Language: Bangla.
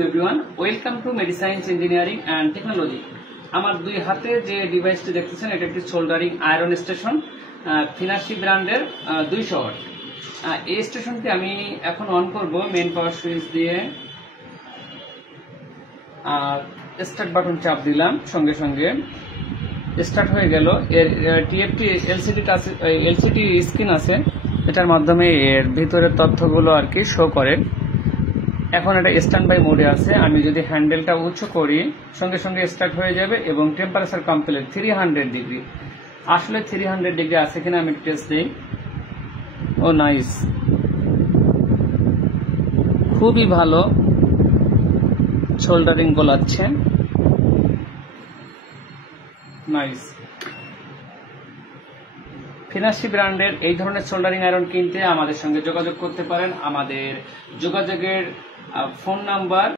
Everyone, welcome to Mediscience engineering and technology. আমার দুই হাতে যে ডিভাইসটি দেখতেছেন এটা একটি সোল্ডারিং আয়রন স্টেশন, ফিনার্সি ব্র্যান্ডের 200 ওয়াট। এই স্টেশনটি আমি এখন অন করব মেইন পাওয়ার সুইচ দিয়ে, আর স্টার্ট বাটন চাপ দিলাম, সঙ্গে সঙ্গে স্টার্ট হয়ে গেল। এর টিএফটি এলসিডি স্ক্রিন আছে, এটার মাধ্যমে এর ভিতরের তথ্যগুলো আর কি শো করে। এখন এটা স্ট্যান্ড বাই মোডে আছে। আমি যদি হ্যান্ডেলটা উঁচু করি সঙ্গে সঙ্গে স্টার্ট হয়ে যাবে এবং টেম্পারেচার কমপ্লিট 300 ডিগ্রি। আসলে 300 ডিগ্রি আছে কিনা আমি টেস্ট দিই। ও নাইস, খুবই ভালো সোল্ডারিং গোলাচ্ছে, নাইস। ফিনার্সি ব্র্যান্ডের এই ধরনের সোল্ডারিং আয়রন কিনতে আমাদের সঙ্গে যোগাযোগ করতে পারেন। আমাদের যোগাযোগের ফোন নাম্বার